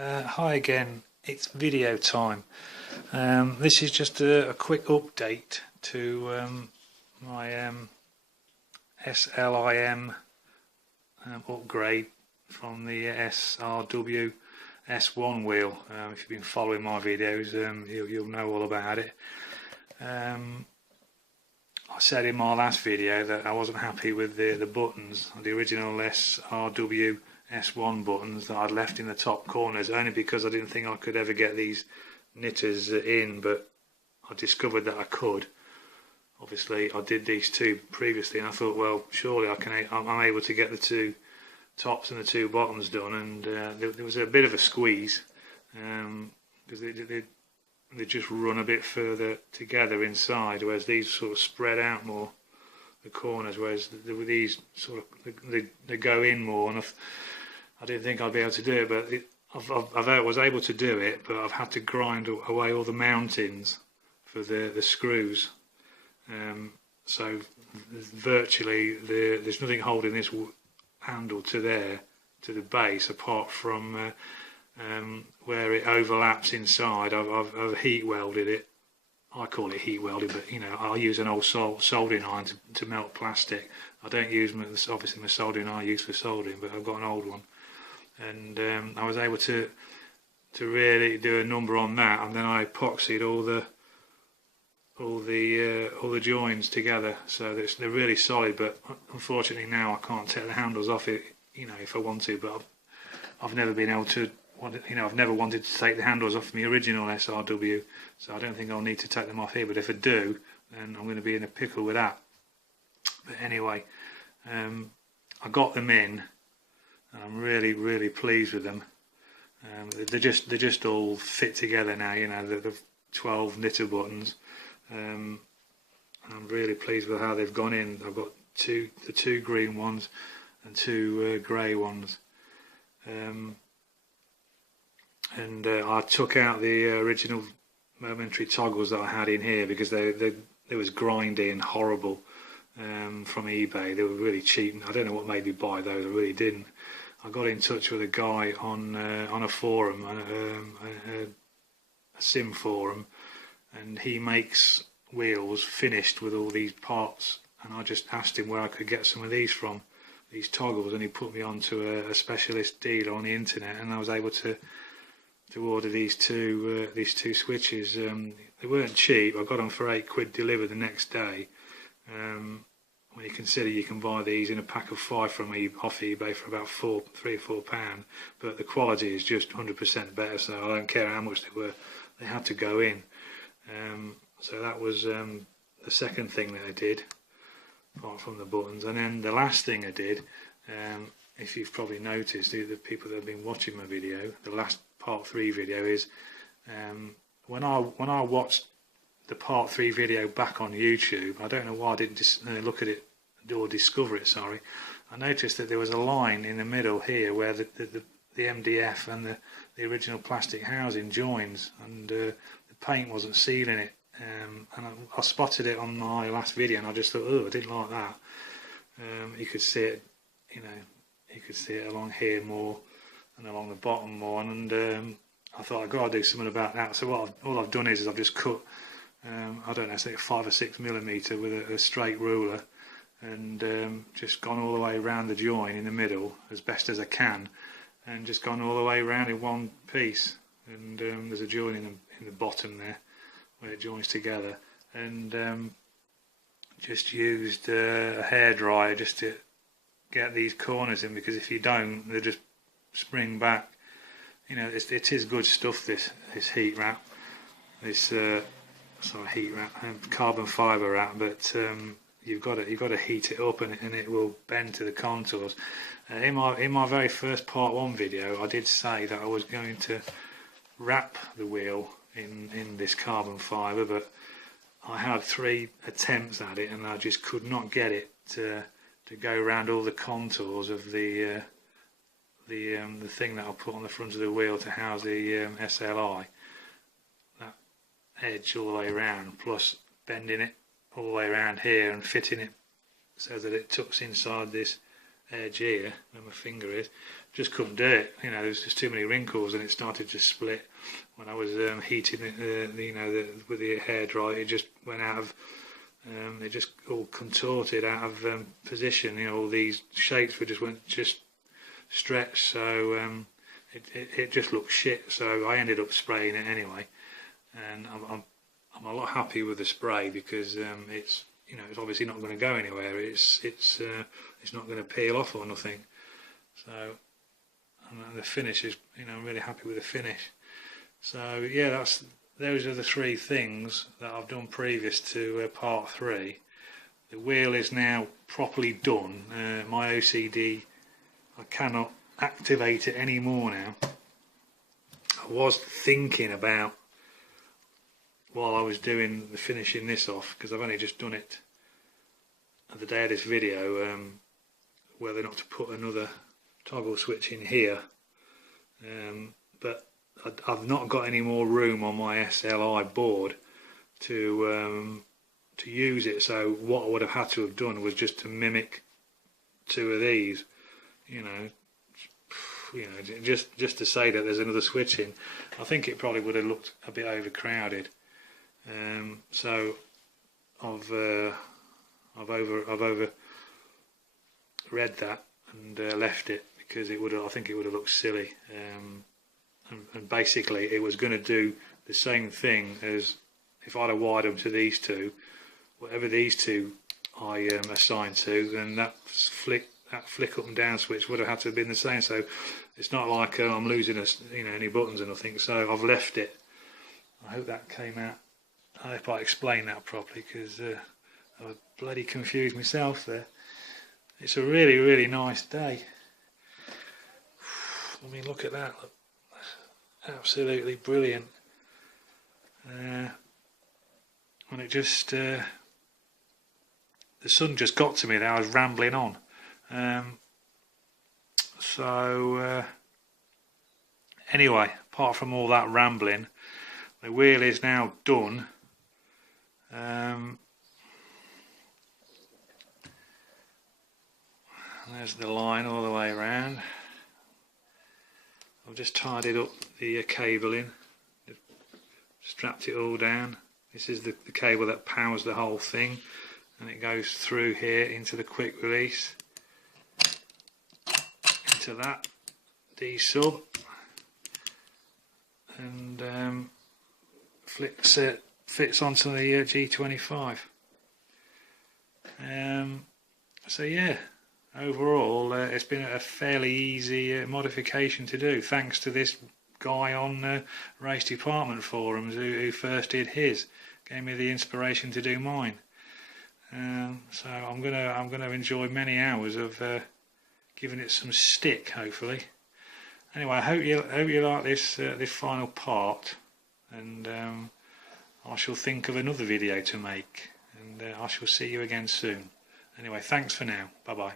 Hi again, it's video time. This is just a quick update to my SLI-M upgrade from the SRW S1 wheel. If you've been following my videos, you'll know all about it. I said in my last video that I wasn't happy with the buttons, the original SRW S1 buttons that I'd left in the top corners, only because I didn't think I could ever get these knitters in, but I discovered that I could. Obviously I did these two previously and I thought, well, surely I'm able to get the two tops and the two bottoms done, and there was a bit of a squeeze because they just run a bit further together inside, whereas these sort of spread out more, the corners, whereas with these sort of they go in more, and I didn't think I'd be able to do it, but I was able to do it, but I've had to grind away all the mountings for the screws. So virtually there's nothing holding this handle to the base apart from where it overlaps inside. I've heat welded it. I call it heat welded, but you know, I'll use an old soldering iron to melt plastic. I don't use obviously my soldering iron I use for soldering, but I've got an old one, and I was able to really do a number on that, and then I epoxied all the joins together, so they're really solid. But unfortunately now I can't take the handles off it, you know, if I want to. But I've never been able to. You know, I've never wanted to take the handles off my original SRW, so I don't think I'll need to take them off here. But if I do, then I'm going to be in a pickle with that. But anyway, I got them in, and I'm really pleased with them. They just all fit together now. You know, the 12 knitter buttons. And I'm really pleased with how they've gone in. I've got the two green ones and two grey ones. And I took out the original momentary toggles that I had in here because they was grindy and horrible from eBay. They were really cheap. I don't know what made me buy those. I really didn't. I got in touch with a guy on a forum, a sim forum, and he makes wheels finished with all these parts. And I just asked him where I could get some of these from, these toggles, and he put me onto a specialist dealer on the internet, and I was able to order these two switches. They weren't cheap. I got them for £8 delivered the next day. When you consider you can buy these in a pack of 5 from off eBay for about £3 or £4, but the quality is just 100% better. So I don't care how much they were. They had to go in. So that was the second thing that I did, apart from the buttons. And then the last thing I did, if you've probably noticed, the people that have been watching my video, the last part 3 video is when I watched the part 3 video back on YouTube, I don't know why I didn't look at it or discover it, sorry. I noticed that there was a line in the middle here where the MDF and the original plastic housing joins, and the paint wasn't sealing it, and I spotted it on my last video, and I just thought, oh, I didn't like that. You could see it, you know, you could see it along here more and along the bottom more, and I thought I've got to do something about that. So all I've done is I've just cut, I don't know, say 5 or 6 millimetre with a straight ruler, and just gone all the way around the join in the middle as best as I can, and just gone all the way around in one piece. And there's a join in the bottom there where it joins together, and just used a hairdryer just to get these corners in, because if you don't, they just spring back. You know, it is good stuff, this heat wrap, this heat wrap, carbon fibre wrap, but you've got to heat it up, and it will bend to the contours. In my very first part 1 video, I did say that I was going to wrap the wheel in this carbon fibre, but I had 3 attempts at it, and I just could not get it to go around all the contours of the thing that I'll put on the front of the wheel to house the SLI. That edge all the way around, plus bending it all the way around here and fitting it so that it tucks inside this edge here where my finger is. Just couldn't do it. You know, there's just too many wrinkles, and it started to split when I was heating it. With the hairdryer, it just went out of. It just all contorted out of position. You know, all these shapes were just stretched. So it just looked shit. So I ended up spraying it anyway, and I'm a lot happy with the spray because it's, you know, it's obviously not going to go anywhere. It's not going to peel off or nothing. So and the finish is, you know, I'm really happy with the finish. So yeah, those are the three things that I've done previous to part 3. The wheel is now properly done. My OCD, I cannot activate it anymore now. I was thinking about, while I was doing the finishing this off, because I've only just done it at the day of this video, whether or not to put another toggle switch in here, but I've not got any more room on my SLI board to use it. So what I would have had to have done was just to mimic 2 of these, you know, just to say that there's another switch in. I think it probably would have looked a bit overcrowded. So I've over read that and left it, because I think it would have looked silly. And basically it was going to do the same thing as if I'd have wired them to these two. Whatever these two I assigned to, then that flick up and down switch would have had to have been the same. So it's not like I'm losing any buttons or nothing. So I've left it. I hope that came out. I hope I explained that properly, because I was bloody confused myself there. It's a really, really nice day. I mean, look at that. Look. Absolutely brilliant. And it just the sun just got to me there. I was rambling on. Anyway, apart from all that rambling, the wheel is now done. There's the line all the way around. I've just tidied up the cabling, strapped it all down. This is the cable that powers the whole thing, and it goes through here into the quick release, into that D sub, and fits onto the G25. So yeah. Overall, it's been a fairly easy modification to do, thanks to this guy on race department forums who first did his. Gave me the inspiration to do mine. So I'm gonna enjoy many hours of giving it some stick, hopefully. Anyway, I hope you like this final part, and I shall think of another video to make, and I shall see you again soon. Anyway, thanks for now. Bye bye.